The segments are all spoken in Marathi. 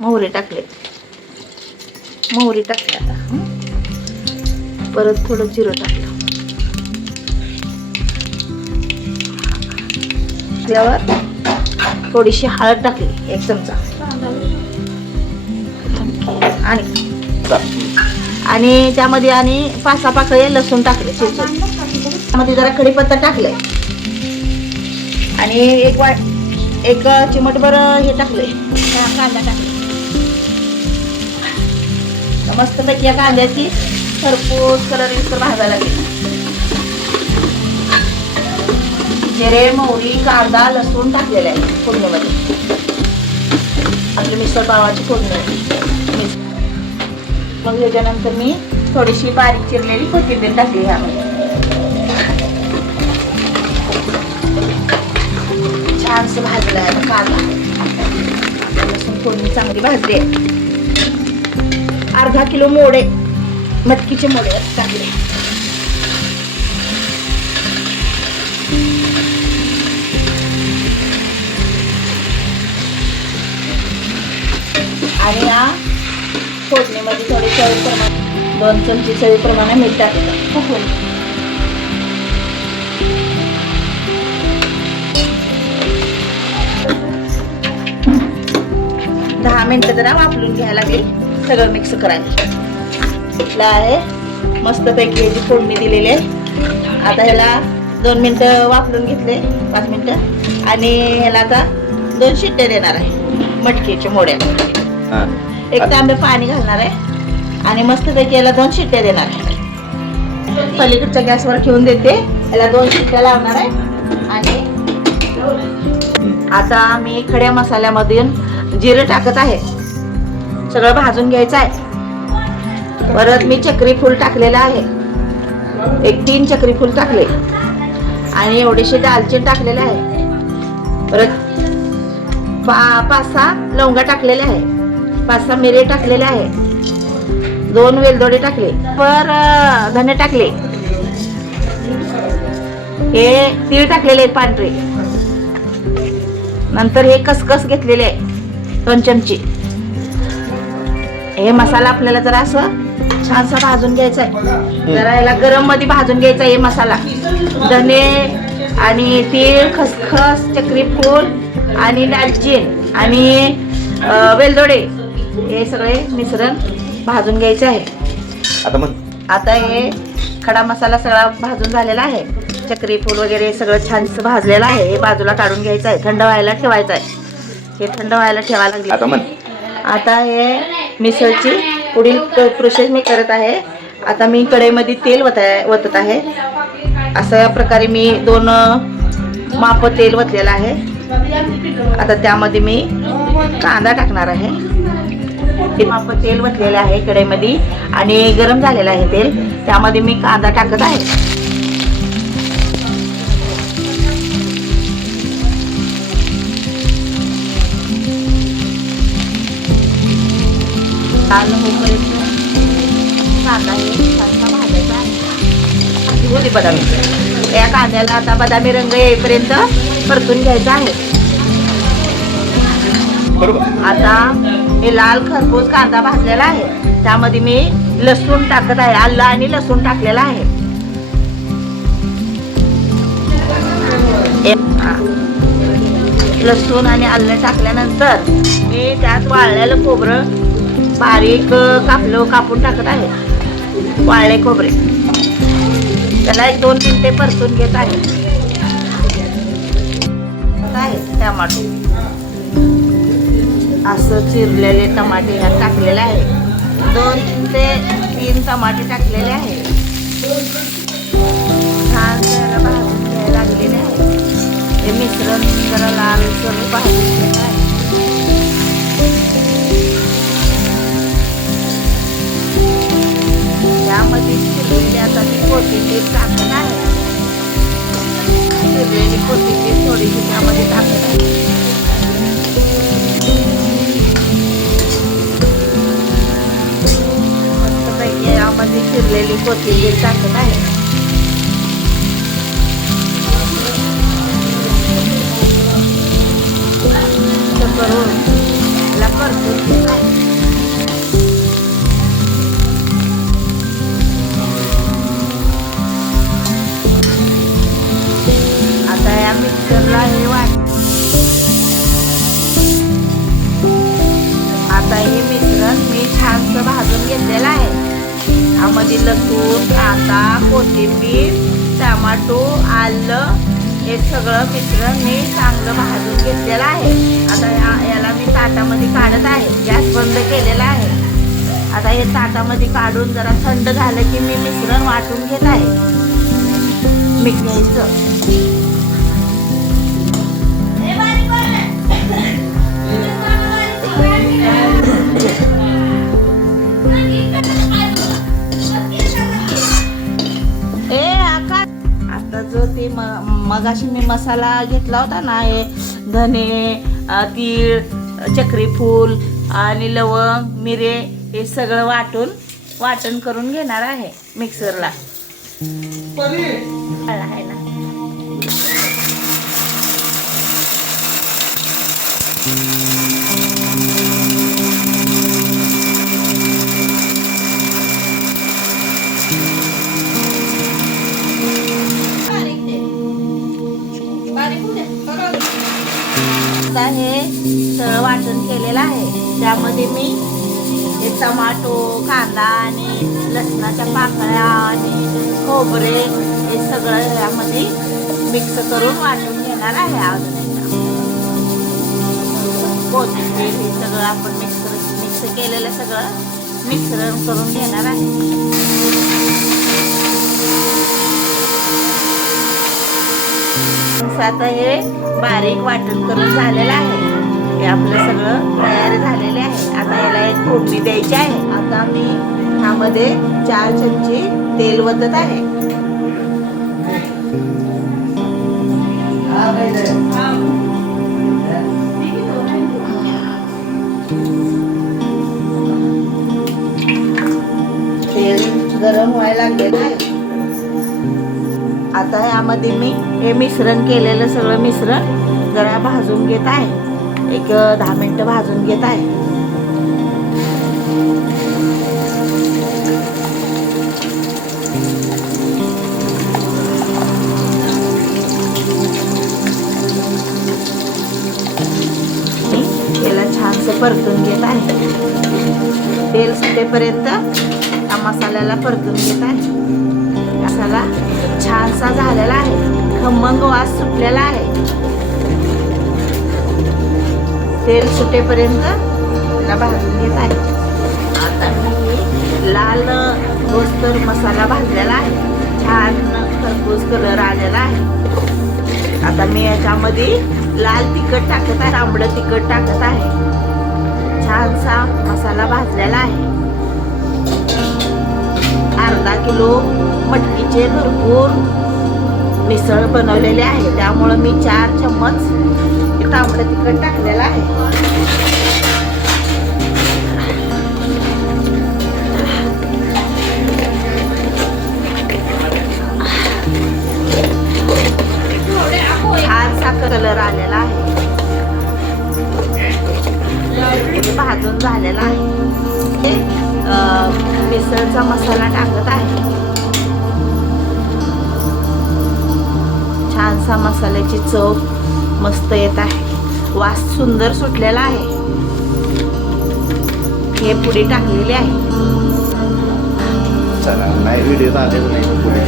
मोहरी टाकले, मोहरी टाकली. आता परत थोडं जिरं टाकलं. त्यावर थोडीशी हळद टाकली, 1 चमचा. आणि त्यामध्ये आणि 5-6 पाकळ्या लसूण टाकले चिरचून. त्यामध्ये जरा कढीपत्ता टाकले आणि एक चिमटभर हे टाकले, कांदा टाकले. मस्तपैकी या कांद्याची खरपूस कलर इतकं भाजायला लागेल. जिरे, मोहरी, कांदा, लसूण टाकलेला आहे फोडणीमध्ये. आपली मिसळ पावाची फोडणी. मग याच्यानंतर मी थोडीशी बारीक चिरलेली कोथिंबीर टाकली ह्यामध्ये. छानसं भाजलं आहे कांदा, लसूण फोडणी चांगली भाजली आहे. अर्धा किलो मोडे, मटकीचे मोडे टाकले. आणि या फोडणीमध्ये थोडे चवीप्रमाणे 2 चमचे चवीप्रमाणे मीठ टाकलं. 10 मिनिटं जरा वाफलून घ्यायला लागली. सगळं मिक्स करायचं आहे. मस्तपैकी याची फोडणी दिलेली आहे. आता ह्याला 2 मिनिटं वाफलून घेतले, 5 मिनिटं. आणि ह्याला आता 2 शिट्ट्या देणार आहे मटकीच्या मोड्या. 1 तांबे पाणी घालणार आहे आणि मस्तपैकी याला 2 शिट्ट्या देणार आहे. पलीकडच्या गॅसवर ठेवून देते. याला 2 शिट्ट्या लावणार आहे. आणि आता मी खड्या मसाल्यामधून जिरं टाकत आहे. सगळं भाजून घ्यायचं आहे. परत मी चक्री फूल टाकलेलं आहे, 3 चक्री फूल टाकले. आणि एवढीशी दालचिनी टाकलेले आहे. परत 5-6 लवंगा टाकलेले आहे, 5-6 मिरे टाकलेले आहे, 2 वेलदोडे टाकले, धने टाकले. हे तीळ टाकलेले आहेत पांढरे. नंतर हे खसखस घेतलेले आहे 2 चमचे. हे मसाला आपल्याला जरा असं छानसा भाजून घ्यायचा आहे. जरा याला गरम मध्ये भाजून घ्यायचा आहे. हे मसाला, धने आणि तीळ, खसखस, चक्री फूल आणि दालचीन आणि वेलदोडे, हे सगळे मिश्रण भाजून घ्यायचे आहे. आता हे खडा मसाला सगळा भाजून झालेला आहे. चक्री फूल वगैरे सगळं छानसं भाजलेलं आहे. हे बाजूला काढून घ्यायचं आहे, थंड व्हायला ठेवायचं आहे. हे थंड व्हायला ठेवायला लागले. आता हे मिसळची पुढील प्रोसेस मी करत आहे. आता मी कढईमध्ये तेल वतत आहे. अशा प्रकारे मी 2 माप तेल वतलेलं आहे. आता त्यामध्ये मी कांदा टाकणार आहे. ते माप तेल वतलेलं आहे कढईमध्ये आणि गरम झालेलं आहे तेल. त्यामध्ये मी कांदा टाकत आहे. लाल होईपर्यंत कांदा हे छानसा भाजायचा आहे. होती बदामी. या कांद्याला आता बदामी रंग येईपर्यंत परतून घ्यायचा आहे. आता हे लाल खरपूस कांदा भाजलेला आहे. त्यामध्ये मी लसूण टाकत आहे. आलं आणि लसूण टाकलेला आहे. लसूण आणि आलं टाकल्यानंतर मी त्यात वाळलेलं खोबरं बारीक कापून टाकत आहे. वाळले खोबरे त्याला 1-2 मिनिटे परतून घेत आहे. टमाटो असं चिरलेले टमाटे ह्यात टाकलेले आहे. 2 ते 3 टमाटे टाकलेले आहे. छान जरा भाजून घ्यायला लागलेले आहे. हे मिश्रण जरा लाल करून भाजून घ्यायचं आहे. त्यामध्ये चिरलेली आता मी कोथिंबीर टाकत आहे. चिरलेली कोथिंबीर थोडीशी त्यामध्ये टाकत आहे. मस्तपैकी यामध्ये चिरलेली कोथिंबीर टाकत आहे. करून परतून आता हे मिश्रण मी छानसं भाजून घेतलेलं आहे. यामध्ये लसूण, कांदा, कोथिंबीर, टमाटो, आलं हे सगळं मिश्रण मी चांगलं भाजून घेतलेलं आहे. आता याला मी ताटामध्ये काढत आहे. गॅस बंद केलेला आहे. आता हे ताटामध्ये काढून जरा थंड झालं की मी मिश्रण वाटून घेत आहे. मीठ घ्यायचं. आता जो ते मगाशी मी मसाला घेतला होता ना, हे धने, तीळ, चक्रीफूल आणि लवंग, मिरे हे सगळं वाटण करून घेणार आहे मिक्सरला. आहे ना. आता हे सगळं वाटण केलेलं आहे. त्यामध्ये मी हे टमाटो, कांदा आणि लसणाच्या पाकळ्या आणि खोबरे हे सगळं यामध्ये मिक्स करून वाटून घेणार आहे. अजून कोथिंबीर हे सगळं आपण मिक्स केलेलं सगळं मिश्रण करून घेणार आहे. आता हे बारीक वाटण करून झालेलं आहे. हे आपलं सगळं तयार झालेले आहे. आता याला एक फोडणी द्यायची आहे. आता मी ह्यामध्ये 4 चमचे तेल ओतत आहे. तेल गरम व्हायला लागलेलं आहे. आता यामध्ये मी हे मिश्रण केलेलं सगळं मिश्रण जरा भाजून घेत आहे. एक 10 मिनिटं भाजून घेत आहे. याला छानसं परतून घेत आहे. तेल सुटेपर्यंत हा मसाल्याला परतून घेत आहे. मसाला छानसा झालेला आहे. खमंग वास सुटलेला आहे. तेल सुटेपर्यंत त्याला भाजून घेत आहे. आता मी लाल होस्तोवर मसाला भाजलेला आहे. छान खरपूस कलर आलेला आहे. आता मी याच्यामध्ये लाल तिखट टाकत आहे, तांबडं तिखट टाकत आहे. छानसा मसाला भाजलेला आहे. अर्धा किलो मटकीचे भरपूर मिसळ बनवलेले आहे. त्यामुळे मी 4 चम्मच तांबडं तिखट टाकलेलं आहे. छानसा कलर आलेला आहे. भाजून झालेला आहे. मिसळचा मसाला टाकत आहे. छानसा मसाल्याची चव मस्त येत आहे. वास सुंदर सुटलेला आहे. हे पुढे टाकलेले आहे. चला नाही व्हिडिओ आलेच नाही पुढे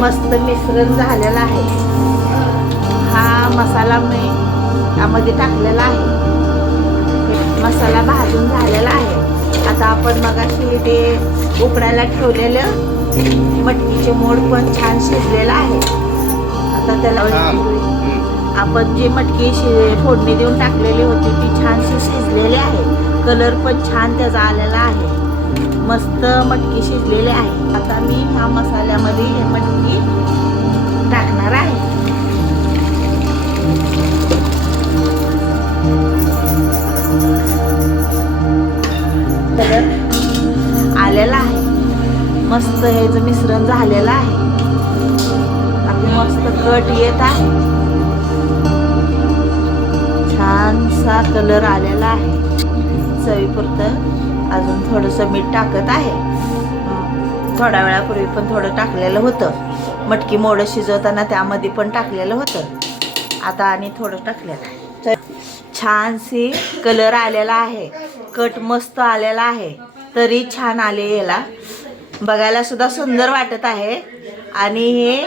मस्त मिश्रण झालेलं आहे. हा मसाला मी यामध्ये टाकलेला आहे. मसाला भाजून झालेला आहे. आता आपण मगाशी ते उकडायला ठेवलेलं मटकीचे मोड पण छान शिजलेलं आहे. आता त्याला आपण जी मटकी फोडणी देऊन टाकलेली होती ती छानशी शिजलेली आहे. कलर पण छान त्याचा आलेला आहे. मस्त मटकी शिजलेली आहे. आता मी ह्या मसाल्यामध्ये हे मटकी टाकणार आहे. कलर आलेला आहे. मस्त ह्याचं मिश्रण झालेलं आहे. आपली मस्त कट येत आहे. छानसा कलर आलेला आहे. चवीपुरतं अजून थोडंसं मीठ टाकत आहे. थोड्या वेळापूर्वी पण थोडं टाकलेलं होतं. मटकी मोडं शिजवताना त्यामध्ये पण टाकलेलं होतं. आता आणि थोडं टाकलेलं आहे. तर छानशी कलर आलेला आहे, कट मस्त आलेला आहे, तरी छान आले. याला बघायला सुद्धा सुंदर वाटत आहे. आणि हे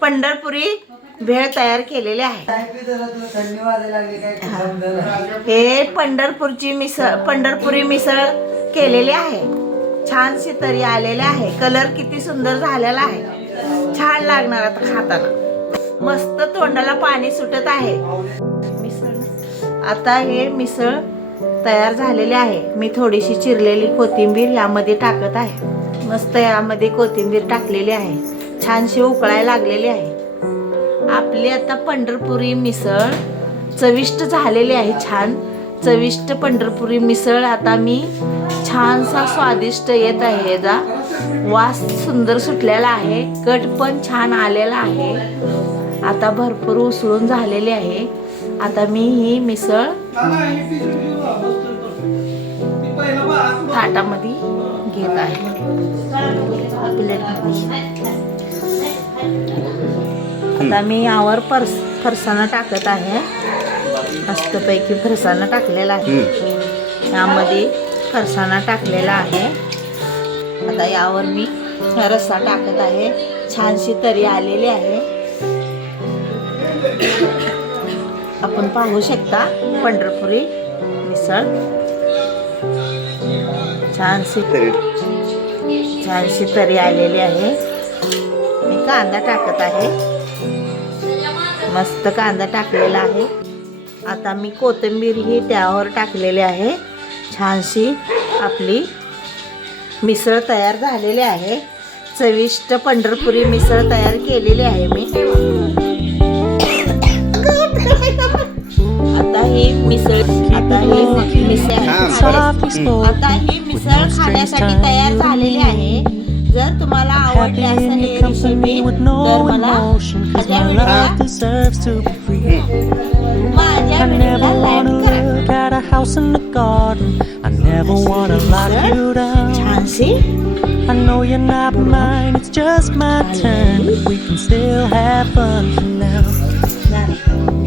पंढरपुरी भेळ तयार केलेले आहे. हे पंढरपुरी मिसळ केलेली आहे. छानशी तरी आलेले आहे. कलर किती सुंदर झालेला आहे. छान लागणार आता खाताना. मस्त तोंडाला पाणी सुटत आहे. आता हे मिसळ तयार झालेले आहे. मी थोडीशी चिरलेली कोथिंबीर यामध्ये टाकत आहे. मस्त यामध्ये कोथिंबीर टाकलेली आहे. छानशी उकळायला लागलेली आहे. आपली आता पंढरपुरी मिसळ चविष्ट झालेली आहे. छान चविष्ट पंढरपुरी मिसळ आता मी छानसा स्वादिष्ट येत आहे. याचा वास सुंदर सुटलेला आहे. कट पण छान आलेला आहे. आता भरपूर उसळून झालेली आहे. आता मी ही मिसळ ताटामध्ये घेत आहे. आता मी यावर फरसाणा टाकत आहे. मस्तपैकी फरसाणा टाकलेला आहे. यामध्ये फरसाणा टाकलेला आहे. आता यावर मी रस्सा टाकत आहे. छानशी तरी आलेली आहे. आपण पाहू शकता पंढरपुरी मिसळ छानशी तरी आलेली आहे. मी कांदा टाकत आहे. मस्त कांदा टाकलेला आहे. आता मी कोथिंबीर ही त्यावर टाकलेली आहे. छानशी आपली मिसळ तयार झालेली आहे. चविष्ट पंढरपुरी मिसळ तयार केलेली आहे मी. आता ही मिसळ खाण्यासाठी तयार झालेली आहे. जर तुम्हाला आवडली असेल ही रेसिपी तर मला माझ्या व्हिडिओला लाईक करा. छानशी I know you're not mine, it's just my turn. We can still have fun for now.